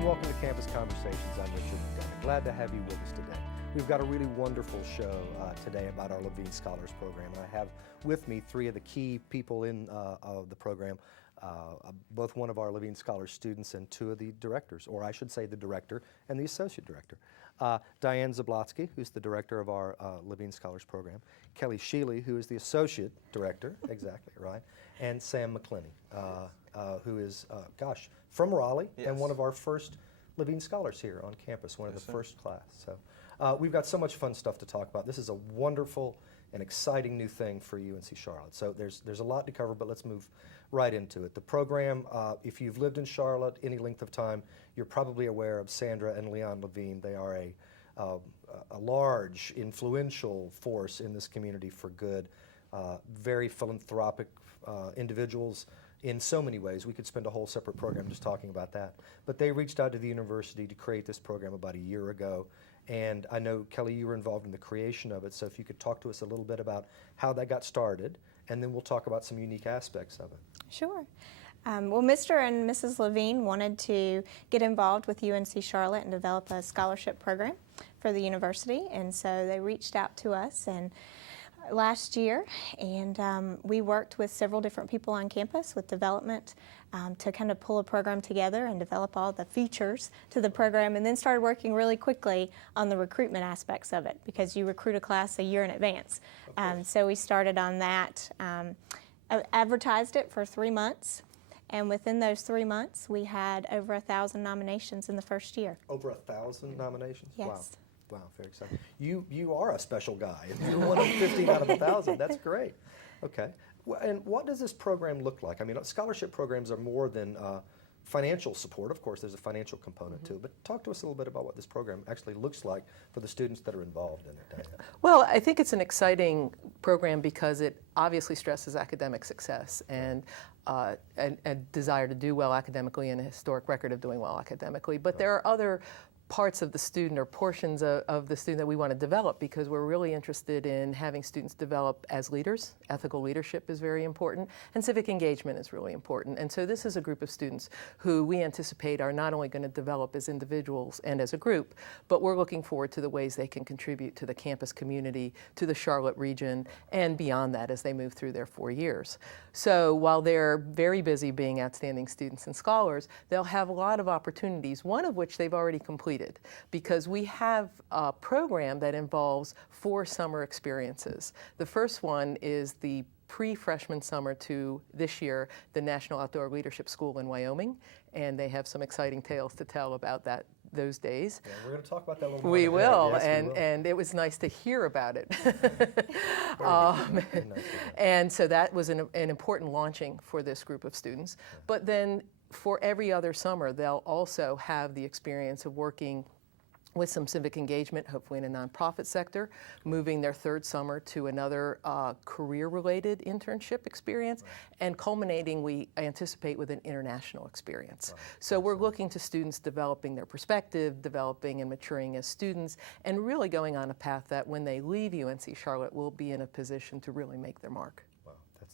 and welcome to Campus Conversations. I'm Richard McDevitt. Glad to have you with us today. We've got a really wonderful show today about our Levine Scholars Program, and I have with me three of the key people in the program, both one of our Levine Scholars students and two of the directors, or I should say the director and the associate director. Diane Zablotsky, who's the director of our Levine Scholars Program, Kelley Shealy, who is the associate director, exactly, right, and Sam McClenney, who is, from Raleigh, yes, and one of our first Levine Scholars here on campus, one of the first class. So we've got so much fun stuff to talk about. This is a wonderful and exciting new thing for UNC Charlotte. So there's a lot to cover, but let's move right into it. The program, if you've lived in Charlotte any length of time, you're probably aware of Sandra and Leon Levine. They are a large, influential force in this community for good, very philanthropic individuals in so many ways. We could spend a whole separate program just talking about that. But they reached out to the university to create this program about a year ago. And I know, Kelley, you were involved in the creation of it, so if you could talk to us a little bit about how that got started, and then we'll talk about some unique aspects of it. Sure. Well, Mr. and Mrs. Levine wanted to get involved with UNC Charlotte and develop a scholarship program for the university, and so they reached out to us and last year, and we worked with several different people on campus with development to kind of pull a program together and develop all the features to the program, and then started working really quickly on the recruitment aspects of it, because you recruit a class a year in advance. So we started on that, advertised it for 3 months, and within those 3 months we had over 1,000 nominations in the first year. Over 1,000 nominations? Yes. Wow. Wow, very exciting. You are a special guy. You're one of 15 out of 1,000. That's great. Okay. Well, and what does this program look like? I mean, scholarship programs are more than financial support. Of course, there's a financial component too. But talk to us a little bit about what this program actually looks like for the students that are involved in it, Diane. Well, I think it's an exciting program because it obviously stresses academic success and a desire to do well academically and a historic record of doing well academically. But there are other parts of the student or portions of the student that we want to develop, because we're really interested in having students develop as leaders. Ethical leadership is very important, and civic engagement is really important. And so this is a group of students who we anticipate are not only going to develop as individuals and as a group, but we're looking forward to the ways they can contribute to the campus community, to the Charlotte region, and beyond that as they move through their 4 years. So while they're very busy being outstanding students and scholars, they'll have a lot of opportunities, one of which they've already completed, because we have a program that involves 4 summer experiences. The first one is the pre-freshman summer to this year, the National Outdoor Leadership School in Wyoming, and they have some exciting tales to tell about those days. Yeah, we're going to talk about that a little more. We will, yes, and it was nice to hear about it. And so that was an important launching for this group of students. But then for every other summer, they'll also have the experience of working with some civic engagement, hopefully in a nonprofit sector, moving their 3rd summer to another career-related internship experience, and culminating, we anticipate, with an international experience. So we're looking to students developing their perspective, developing and maturing as students, and really going on a path that when they leave UNC Charlotte, will be in a position to really make their mark.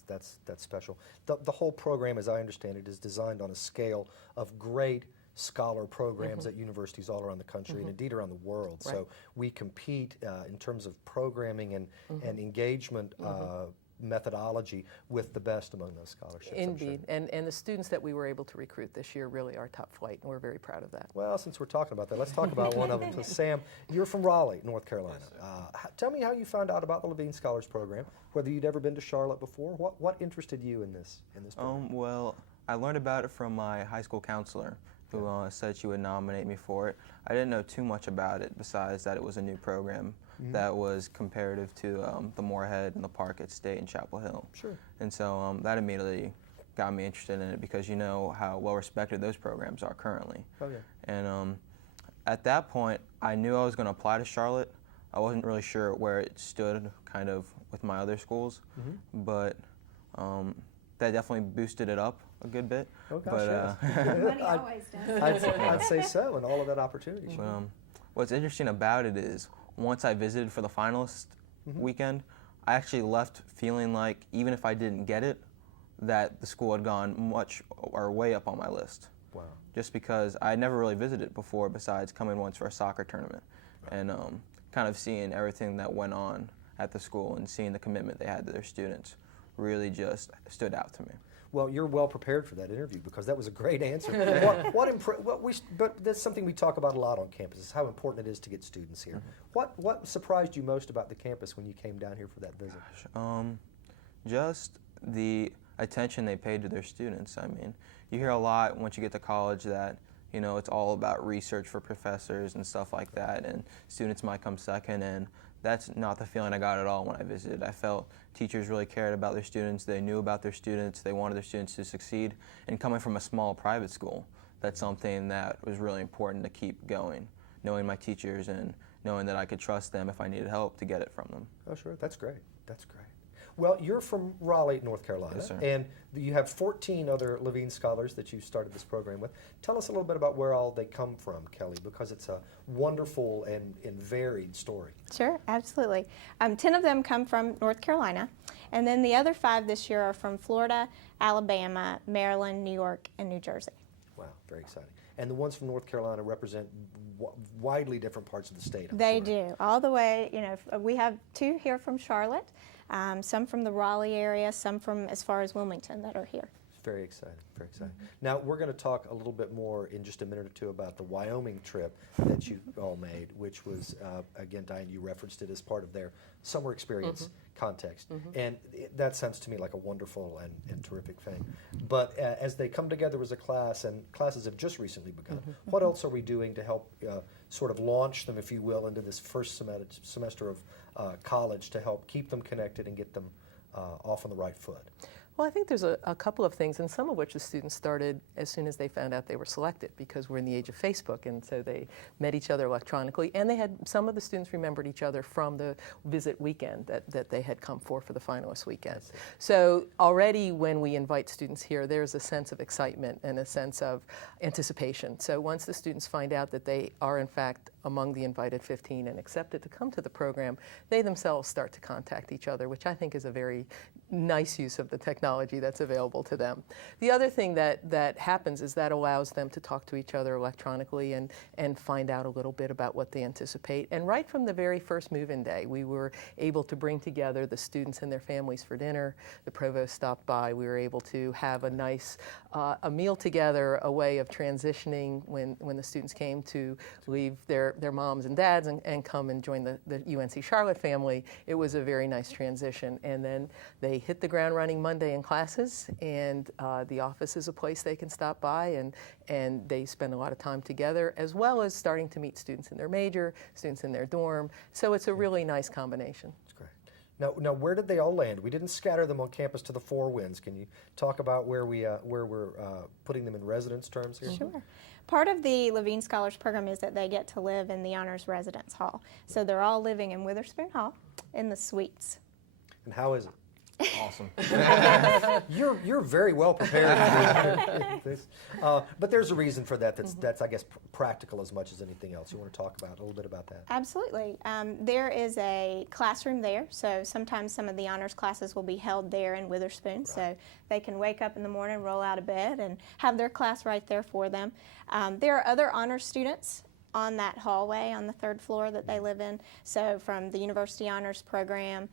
That's special. The whole program, as I understand it, is designed on a scale of great scholar programs at universities all around the country and indeed around the world. Right. So we compete in terms of programming and engagement methodology with the best among those scholarships. Indeed, and the students that we were able to recruit this year really are top flight, and we're very proud of that. Well, since we're talking about that, let's talk about one of them. So Sam, you're from Raleigh, North Carolina. Tell me how you found out about the Levine Scholars Program, whether you'd ever been to Charlotte before. What interested you in this program? Well, I learned about it from my high school counselor, who said she would nominate me for it. I didn't know too much about it besides that it was a new program that was comparative to the Moorhead and the Park at State and Chapel Hill. Sure. And so that immediately got me interested in it, because you know how well respected those programs are currently. Oh, yeah. And at that point, I knew I was going to apply to Charlotte. I wasn't really sure where it stood kind of with my other schools, but that definitely boosted it up a good bit. Oh gosh, yes. Money always does. I'd say so, and all of that opportunity. What's interesting about it is, once I visited for the finalist weekend, I actually left feeling like even if I didn't get it, that the school had gone much or way up on my list. Wow. Just because I never really visited before besides coming once for a soccer tournament. Right. And kind of seeing everything that went on at the school and seeing the commitment they had to their students really just stood out to me. Well, you're well prepared for that interview because that was a great answer. But that's something we talk about a lot on campus, is how important it is to get students here. Mm-hmm. What surprised you most about the campus when you came down here for that visit? Just the attention they paid to their students. I mean, you hear a lot once you get to college that, you know, it's all about research for professors and stuff like that, and students might come second, and that's not the feeling I got at all when I visited. I felt teachers really cared about their students, they knew about their students, they wanted their students to succeed, and coming from a small private school, that's something that was really important to keep going, knowing my teachers and knowing that I could trust them if I needed help to get it from them. Oh, sure. That's great. That's great. Well, you're from Raleigh, North Carolina, yes, sir. And you have 14 other Levine scholars that you started this program with. Tell us a little bit about where all they come from, Kelley, because it's a wonderful and varied story. Sure, absolutely. 10 of them come from North Carolina, and then the other 5 this year are from Florida, Alabama, Maryland, New York, and New Jersey. Wow, very exciting. And the ones from North Carolina represent widely different parts of the state, I'm They sure. do, all the way, you know, we have 2 here from Charlotte, some from the Raleigh area, some from as far as Wilmington that are here. Very exciting, very exciting. Now, we're going to talk a little bit more in just a minute or two about the Wyoming trip that you all made, which was, again, Diane, you referenced it as part of their summer experience context. And that sounds to me like a wonderful and terrific thing. But as they come together as a class, and classes have just recently begun, what else are we doing to help sort of launch them, if you will, into this first semester of college to help keep them connected and get them off on the right foot? Well, I think there's a couple of things, and some of which the students started as soon as they found out they were selected, because we're in the age of Facebook, and so they met each other electronically, and some of the students remembered each other from the visit weekend that they had come for the finalist weekend. So already when we invite students here, there's a sense of excitement and a sense of anticipation. So once the students find out that they are in fact among the invited 15 and accepted to come to the program, they themselves start to contact each other, which I think is a very nice use of the technology that's available to them. The other thing that happens is that allows them to talk to each other electronically and find out a little bit about what they anticipate. And right from the very first move-in day, we were able to bring together the students and their families for dinner. The provost stopped by. We were able to have a nice a meal together, a way of transitioning when the students came to leave their moms and dads and come and join the UNC Charlotte family. It was a very nice transition. And then they hit the ground running Monday in classes, and the office is a place they can stop by, and they spend a lot of time together, as well as starting to meet students in their major, students in their dorm. So it's a really nice combination. That's great. Now, where did they all land? We didn't scatter them on campus to the four winds. Can you talk about where we're putting them in residence terms here? Sure. Part of the Levine Scholars Program is that they get to live in the Honors Residence Hall. So they're all living in Witherspoon Hall in the suites. And how is it? Awesome. You're very well prepared for this. But there's a reason for that. That's I guess practical as much as anything else. You want to talk about a little bit about that? Absolutely. There is a classroom there, so sometimes some of the honors classes will be held there in Witherspoon, right. So they can wake up in the morning, roll out of bed, and have their class right there for them. There are other honors students on that hallway on the 3rd floor that they live in. So from the University Honors Program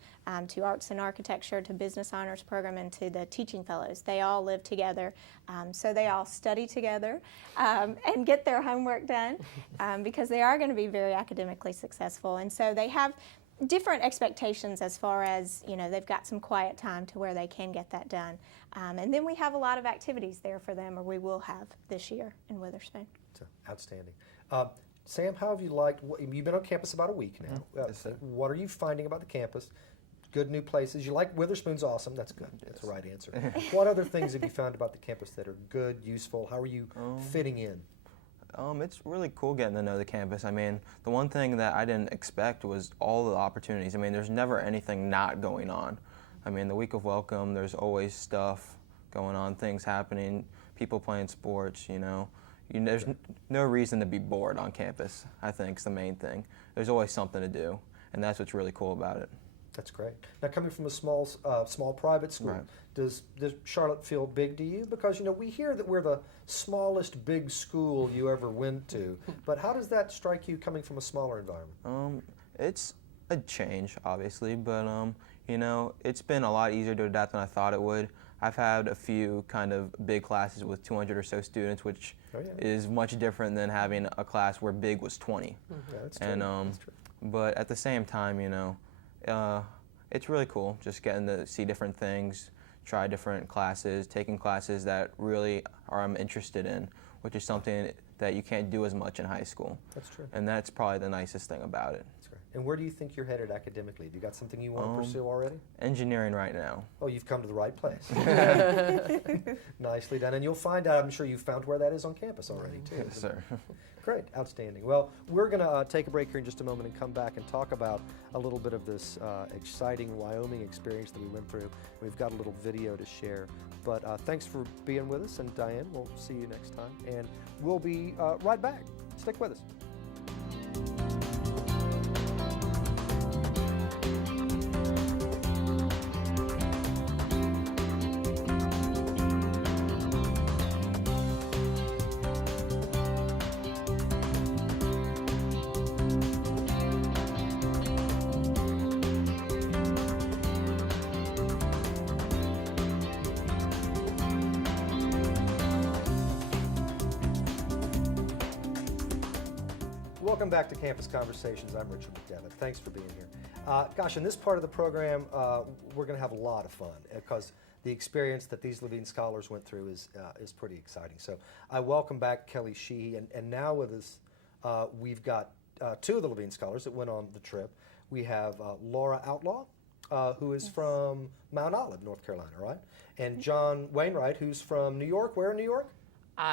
to Arts and Architecture to Business Honors Program and to the Teaching Fellows, they all live together. So they all study together and get their homework done because they are going to be very academically successful. And so they have different expectations as far as, you know, they've got some quiet time to where they can get that done. And then we have a lot of activities there for them, or we will have this year in Witherspoon. So, outstanding. Sam, how have you liked, you've been on campus about a week now. Yes, what are you finding about the campus? Good new places. You like Witherspoon's awesome. That's good. That's the right answer. What other things have you found about the campus that are good, useful? How are you fitting in? It's really cool getting to know the campus. I mean, the one thing that I didn't expect was all the opportunities. I mean, there's never anything not going on. I mean, the week of welcome, there's always stuff going on, things happening, people playing sports, you know. There's no reason to be bored on campus, I think, is the main thing. There's always something to do, and that's what's really cool about it. That's great. Now, coming from a small private school, Right. does Charlotte feel big to you? Because, you know, we hear that we're the smallest big school you ever went to, but how does that strike you coming from a smaller environment? It's a change, obviously, but you know, it's been a lot easier to adapt than I thought it would. I've had a few kind of big classes with 200 or so students, which is much different than having a class where big was 20. Yeah, that's true. And That's true. but at the same time, you know, it's really cool just getting to see different things, try different classes, taking classes that really I'm interested in, which is something that you can't do as much in high school. That's true. And that's probably the nicest thing about it. That's great. And where do you think you're headed academically? Have you got something you want to pursue already? Engineering right now. Oh, you've come to the right place. Nicely done. And you'll find out, I'm sure you've found where that is on campus already, too. Yes, sir. Great, outstanding. Well, we're going to take a break here in just a moment and come back and talk about a little bit of this exciting Wyoming experience that we went through. We've got a little video to share. But thanks for being with us, and Diane, we'll see you next time. And we'll be right back. Stick with us. Welcome back to Campus Conversations. I'm Richard McDevitt. Thanks for being here. Gosh, in this part of the program, we're going to have a lot of fun because the experience that these Levine scholars went through is pretty exciting. So I welcome back Kelley, Shealy, and now with us, we've got two of the Levine scholars that went on the trip. We have Laura Outlaw, who is from Mount Olive, North Carolina, right? And John Wainwright, who's from New York. Where in New York?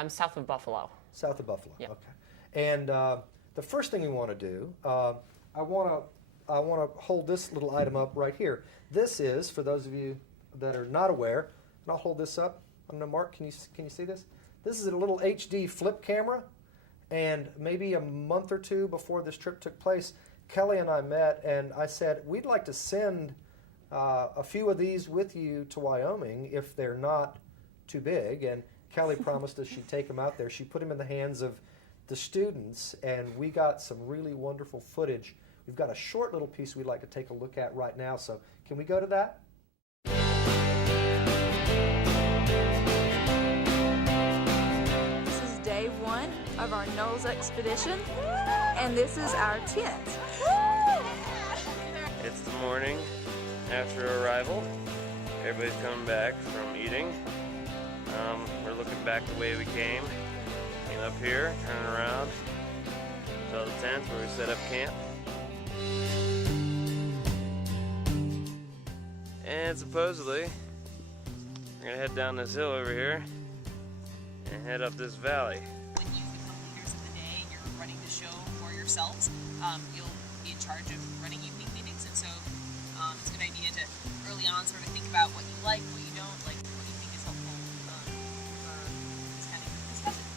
South of Buffalo. South of Buffalo. Yep. Okay. And the first thing we want to do, I want to hold this little item up right here. This is, for those of you that are not aware, and I'll hold this up. I don't know, Mark, can you see this? This is a little HD flip camera, and maybe a month or two before this trip took place, Kelley and I met, and I said, we'd like to send a few of these with you to Wyoming if they're not too big, and Kelley promised us she'd take them out there. She put them in the hands of the students, and we got some really wonderful footage. We've got a short little piece we'd like to take a look at right now, so can we go to that? This is day one of our Knowles expedition, and this is our tent. It's the morning after arrival. Everybody's coming back from eating. We're looking back the way we came. Came up here, turning around, saw the tent where we set up camp. And supposedly, we're gonna head down this hill over here and head up this valley. When you become leaders of the day, you're running the show for yourselves. You'll be in charge of running evening meetings, and so it's a good idea to early on sort of think about what you like, what you don't like, what you think is helpful for this kind of discussion.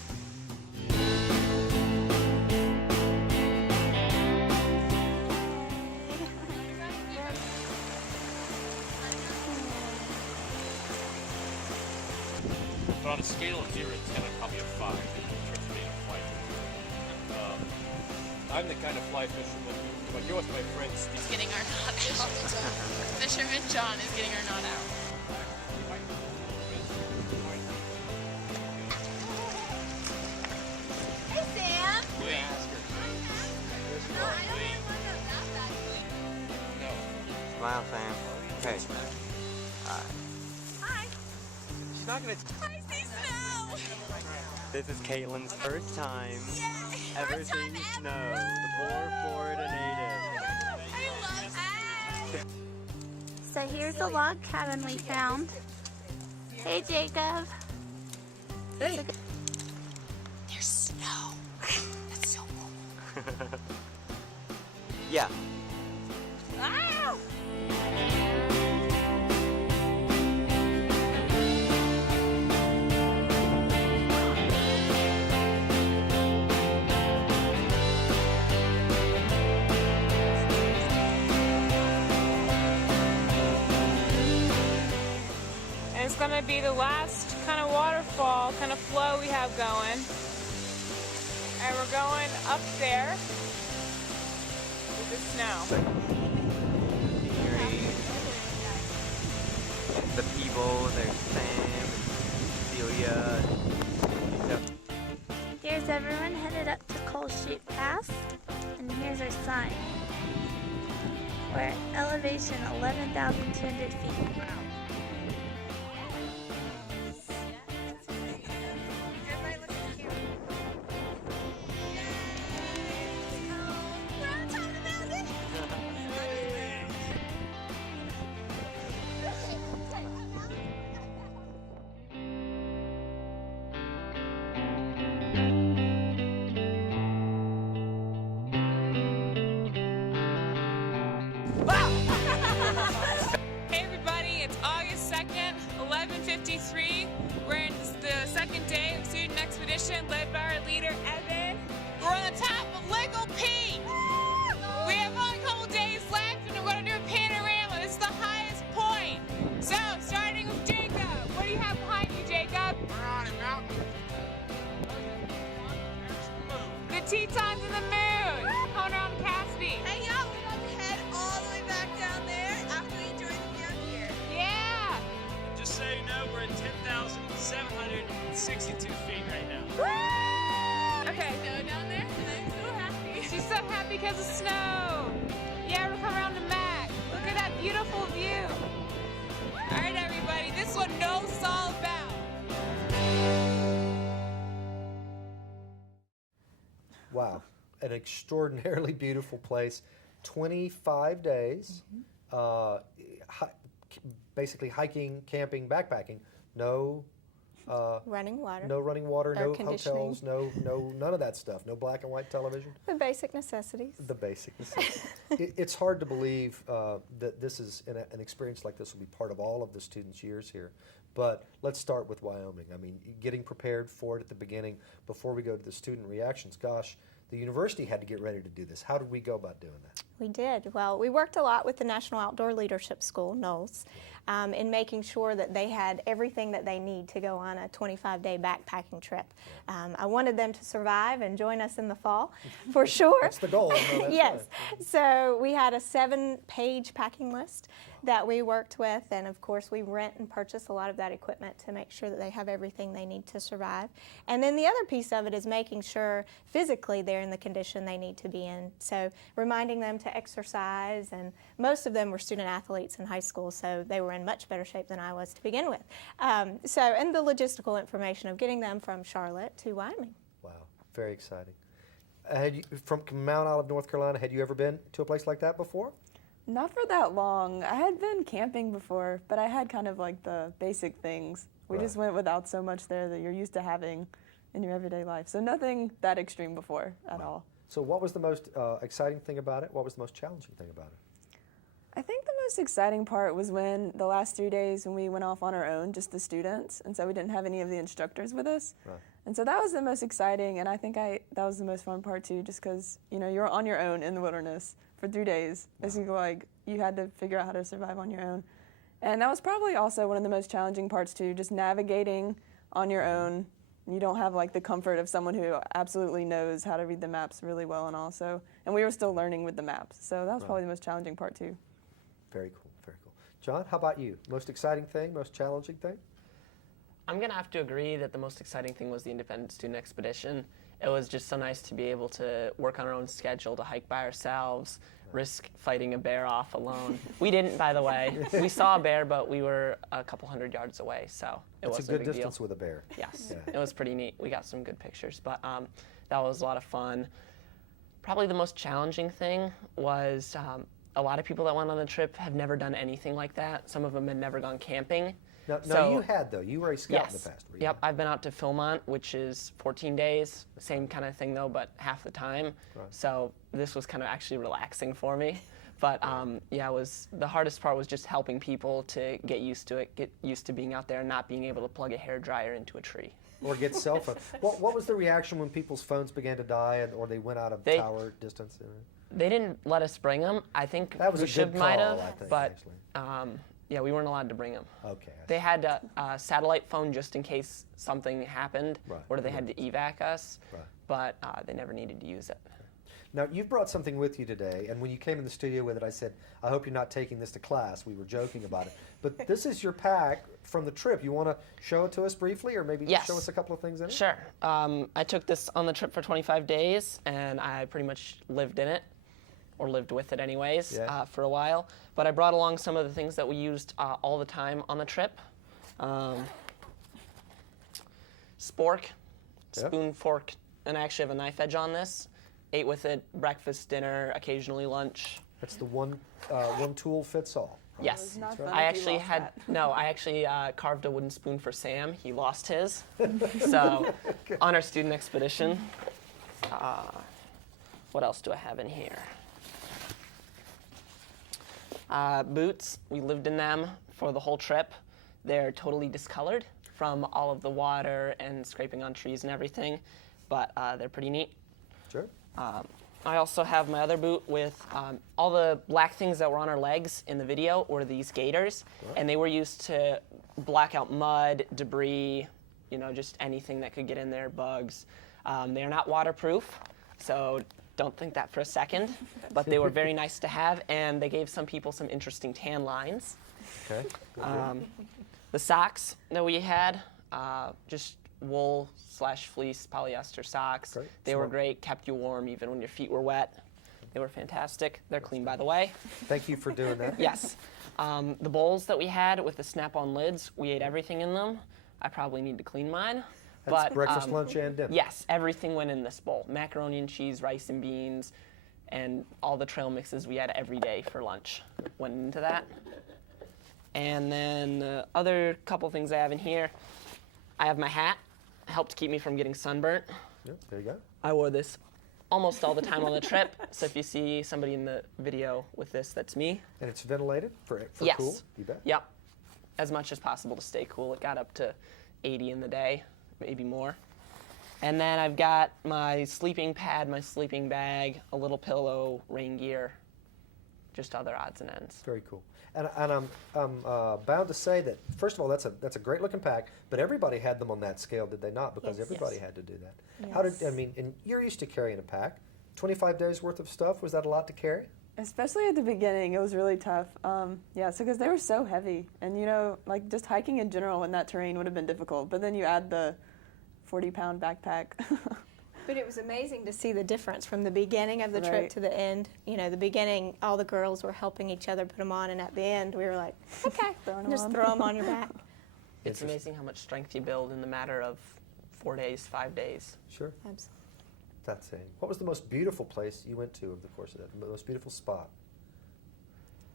But on a scale of 0 to 10, I'm probably a 5 in terms of being a fly fisherman. I'm the kind of fly fisherman who, when I go with my friends, He's getting our knot out. Fisherman John is getting our knot out. Hey, Sam! Smile, Sam. Okay. Hi! She's not gonna. I see snow! This is Caitlin's first time Yay! ever First time seeing ever! snow. The poor Florida native. I love it! So here's the log cabin we found. Hey, Jacob. Hey. There's snow. That's so cool. Yeah. Wow! is going to be the last kind of waterfall, kind of flow we have going. And we're going up there with the snow. The people, there's Sam, Celia. Here's everyone headed up to Coal Chute Pass, and here's our sign. We're at elevation 11,200 feet. Hey everybody, it's August 2nd, 11:53. We're in the second day of student expedition led by our leader, Evan. We're on the top of Lego Peak. We have only a couple days left and we're going to do a panorama. This is the highest point. So, starting with Jacob. What do you have behind you, Jacob? We're on a mountain. The Tetons and the moon. Coming around to Caspi. Hey y'all, we're about to head all the way back down there after we join the camp here. Yeah. Just so you know, we're at 10,762 feet right now. Okay. Snow down there, and I'm so happy. She's so happy because of snow. Yeah, we're coming around to Mac. Look at that beautiful view. All right, everybody, this is what Knowles is all about. Wow, an extraordinarily beautiful place. 25 days, basically hiking, camping, backpacking. No Running water. no running water, Air no conditioning. hotels, no none of that stuff. No black and white television. The basic necessities. The basic necessities. It's hard to believe that this is an experience like this will be part of all of the students' years here. But let's start with Wyoming. I mean, getting prepared for it at the beginning before we go to the student reactions. Gosh, the university had to get ready to do this. How did we go about doing that? We did. Well, we worked a lot with the National Outdoor Leadership School, Knowles, in making sure that they had everything that they need to go on a 25-day backpacking trip. I wanted them to survive and join us in the fall, for sure. That's the goal. No, that's Yes. right. So we had a 7-page packing list that we worked with, and of course we rent and purchase a lot of that equipment to make sure that they have everything they need to survive. And then the other piece of it is making sure physically they're in the condition they need to be in. So reminding them to exercise, and most of them were student athletes in high school, so they were in much better shape than I was to begin with. And the logistical information of getting them from Charlotte to Wyoming. Wow, very exciting. Had you, from Mount Olive, North Carolina, had you ever been to a place like that before? Not for that long. I had been camping before, but I had kind of like the basic things. We just went without so much there that you're used to having in your everyday life. So nothing that extreme before at all. So what was the most exciting thing about it? What was the most challenging thing about it? I think the most exciting part was when the last 3 days when we went off on our own, just the students, and so we didn't have any of the instructors with us. Right. And so that was the most exciting, and I think that was the most fun part too, just because you're on your own in the wilderness for 3 days. Basically, you had to figure out how to survive on your own. And that was probably also one of the most challenging parts too, just navigating on your own. You don't have the comfort of someone who absolutely knows how to read the maps really well and all. And we were still learning with the maps. So that was probably the most challenging part too. Very cool, very cool. John, how about you? Most exciting thing, most challenging thing? I'm going to have to agree that the most exciting thing was the independent student expedition. It was just so nice to be able to work on our own schedule, to hike by ourselves, risk fighting a bear off alone. We didn't, by the way. We saw a bear, but we were a couple hundred yards away, so it wasn't a big deal. It's a good distance with a bear. Yes, It was pretty neat. We got some good pictures, but that was a lot of fun. Probably the most challenging thing was a lot of people that went on the trip have never done anything like that. Some of them had never gone camping. No, you had, though. You were a scout in the past. Yep, I've been out to Philmont, which is 14 days. Same kind of thing, though, but half the time. Right. So this was kind of actually relaxing for me. But the hardest part was just helping people to get used to it, get used to being out there and not being able to plug a hairdryer into a tree. Or get cell phone. What was the reaction when people's phones began to die or they went out of tower distance? They didn't let us bring them. I think that was we a good might call, have, I think, but Yeah, we weren't allowed to bring them. Okay. They had a satellite phone just in case something happened, Right. or they had to evac us, Right. but they never needed to use it. Now, you've brought something with you today, and when you came in the studio with it, I said, I hope you're not taking this to class. We were joking about it. But this is your pack from the trip. You want to show it to us briefly, or maybe Yes. show us a couple of things in it? Sure. I took this on the trip for 25 days, and I pretty much lived in it, or lived with it anyways, for a while. But I brought along some of the things that we used all the time on the trip. Spork, spoon, fork, and I actually have a knife edge on this. Ate with it breakfast, dinner, occasionally lunch. That's the one tool fits all. Right? Yes. That's right. I actually carved a wooden spoon for Sam. He lost his. So on our student expedition, what else do I have in here? Boots, we lived in them for the whole trip. They're totally discolored from all of the water and scraping on trees and everything, but they're pretty neat. Sure. I also have my other boot with all the black things that were on our legs in the video were these gaiters, and they were used to block out mud, debris, just anything that could get in there, bugs. They are not waterproof, so don't think that for a second, but they were very nice to have, and they gave some people some interesting tan lines. Okay. The socks that we had, just wool/fleece polyester socks. Great. They were great, kept you warm even when your feet were wet. They were fantastic. They're clean, by the way. Thank you for doing that. Yes. The bowls that we had with the snap-on lids, we ate everything in them. I probably need to clean mine. That's breakfast, lunch, and dinner. Yes, everything went in this bowl. Macaroni and cheese, rice and beans, and all the trail mixes we had every day for lunch went into that. And then the other couple things I have in here, I have my hat. It helped keep me from getting sunburnt. Yep, there you go. I wore this almost all the time on the trip, so if you see somebody in the video with this, that's me. And it's ventilated for Yes. cool? You bet. Yep. As much as possible to stay cool. It got up to 80 in the day, maybe more. And then I've got my sleeping pad, my sleeping bag, a little pillow, rain gear, just other odds and ends. Very cool. And I'm bound to say that, first of all, that's a great looking pack, but everybody had them on that scale, did they not? Because Yes. everybody Yes. had to do that. Yes. How did, and you're used to carrying a pack. 25 days worth of stuff, was that a lot to carry? Especially at the beginning, it was really tough. Because they were so heavy. And just hiking in general in that terrain would have been difficult. But then you add the 40-pound backpack. But it was amazing to see the difference from the beginning of the trip Right. to the end. The beginning, all the girls were helping each other put them on, and at the end, we were like, okay, just throw them on your back. It's amazing how much strength you build in the matter of 4 days, 5 days. Sure. Absolutely. That's it. What was the most beautiful place you went to over the course of that? The most beautiful spot?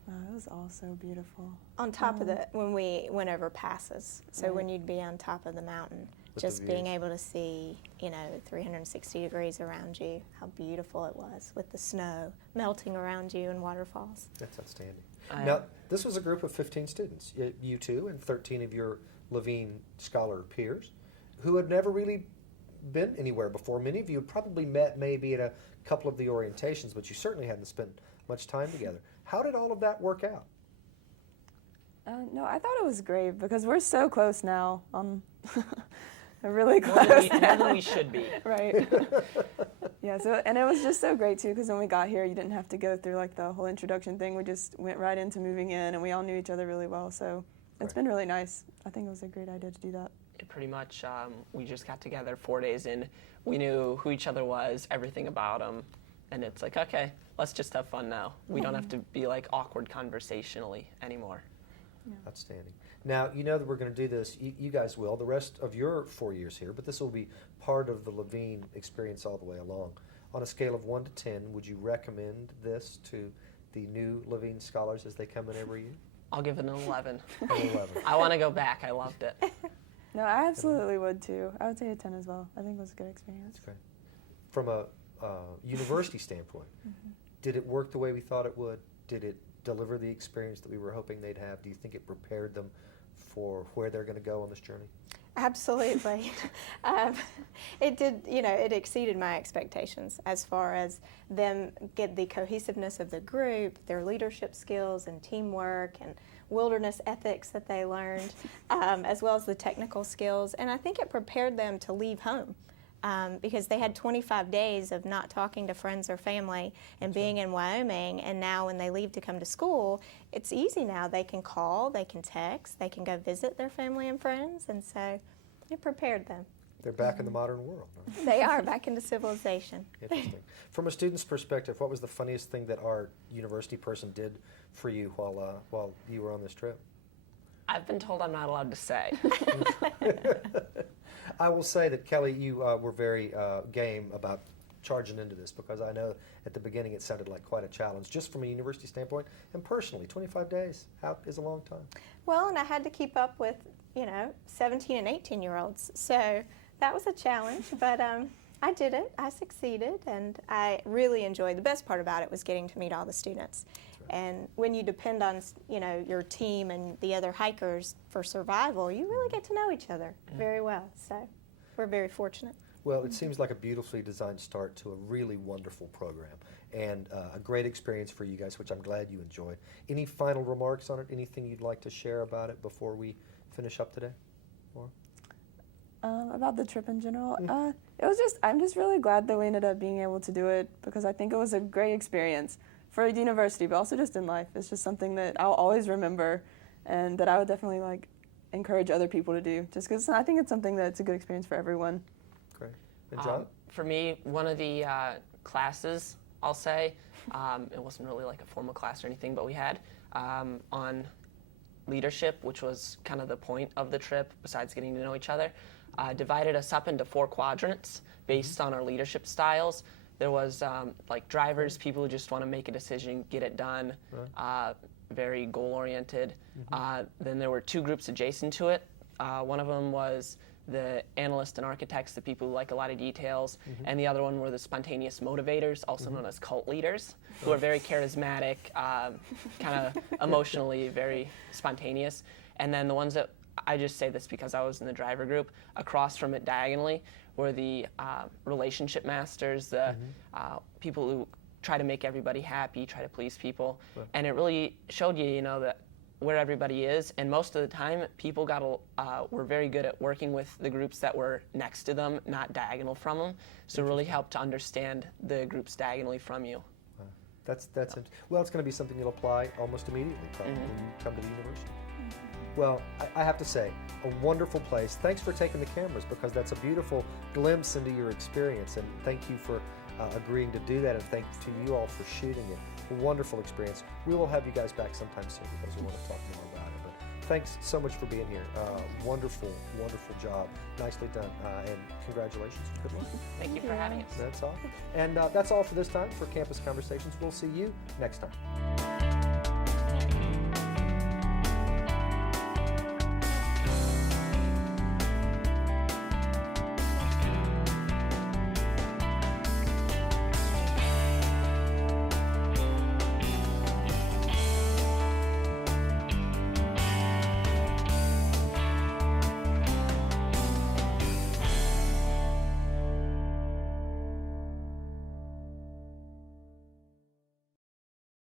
It was all so beautiful. On top of when we went over passes, so when you'd be on top of the mountain, With just the being views. able to see, 360 degrees around you, how beautiful it was with the snow melting around you and waterfalls. That's outstanding. Now, this was a group of 15 students, you two and 13 of your Levine scholar peers, who had never really been anywhere before. Many of you had probably met maybe at a couple of the orientations, but you certainly hadn't spent much time together. How did all of that work out? No, I thought it was great because we're so close now. Really close. More than we should be. Right. And it was just so great too because when we got here, you didn't have to go through the whole introduction thing. We just went right into moving in, and we all knew each other really well. So it's been really nice. I think it was a great idea to do that. Pretty much, we just got together 4 days in. We knew who each other was, everything about them, and it's like, okay, let's just have fun now. We don't have to be awkward conversationally anymore. Yeah. Outstanding. Now, you know that we're going to do this, you guys will, the rest of your 4 years here, but this will be part of the Levine experience all the way along. On a scale of 1 to 10, would you recommend this to the new Levine scholars as they come in every year? I'll give it an 11. An 11. I want to go back. I loved it. No, I absolutely would too. I would say a 10 as well. I think it was a good experience. That's great. From a university standpoint, did it work the way we thought it would? Did it deliver the experience that we were hoping they'd have? Do you think it prepared them for where they're going to go on this journey? Absolutely. It did, it exceeded my expectations as far as them get the cohesiveness of the group, their leadership skills and teamwork, and wilderness ethics that they learned, as well as the technical skills. And I think it prepared them to leave home. Because they had 25 days of not talking to friends or family and being in Wyoming, and now when they leave to come to school, it's easy now. They can call, they can text, they can go visit their family and friends, and so it prepared them. They're back in the modern world. Right? They are back into civilization. Interesting. From a student's perspective, what was the funniest thing that our university person did for you while you were on this trip? I've been told I'm not allowed to say. I will say that, Kelley, you were very game about charging into this, because I know at the beginning it sounded like quite a challenge, just from a university standpoint and personally. 25 days is a long time. Well, and I had to keep up with, 17 and 18-year-olds, so that was a challenge, but I did it. I succeeded, and I really enjoyed. The best part about it was getting to meet all the students. And when you depend on, your team and the other hikers for survival, you really get to know each other very well. So we're very fortunate. Well, it seems like a beautifully designed start to a really wonderful program, and a great experience for you guys, which I'm glad you enjoyed. Any final remarks on it? Anything you'd like to share about it before we finish up today? About the trip in general, I'm just really glad that we ended up being able to do it, because I think it was a great experience for a university, but also just in life. It's just something that I'll always remember, and that I would definitely encourage other people to do, just because I think it's something that's a good experience for everyone. Great. And John? For me, one of the classes, I'll say, it wasn't really like a formal class or anything, but we had on leadership, which was kind of the point of the trip, besides getting to know each other, divided us up into 4 quadrants based on our leadership styles. There was drivers, people who just want to make a decision, get it done, very goal-oriented. Then there were 2 groups adjacent to it. One of them was the analysts and architects, the people who like a lot of details, and the other one were the spontaneous motivators, also known as cult leaders, who are very charismatic, kind of emotionally very spontaneous. And then the ones that, I just say this because I was in the driver group, across from it diagonally were the relationship masters, the people who try to make everybody happy, try to please people. And it really showed you, that where everybody is, and most of the time people were very good at working with the groups that were next to them, not diagonal from them. So it really helped to understand the groups diagonally from you. Wow. That's well, it's going to be something you'll apply almost immediately, probably, when you come to the university. Well, I have to say, a wonderful place. Thanks for taking the cameras, because that's a beautiful glimpse into your experience, and thank you for agreeing to do that, and thanks to you all for shooting it. A wonderful experience. We will have you guys back sometime soon, because we want to talk more about it. But thanks so much for being here. Wonderful, wonderful job. Nicely done, and congratulations. Good luck. Thank you for having us. That's all. And that's all for this time for Campus Conversations. We'll see you next time.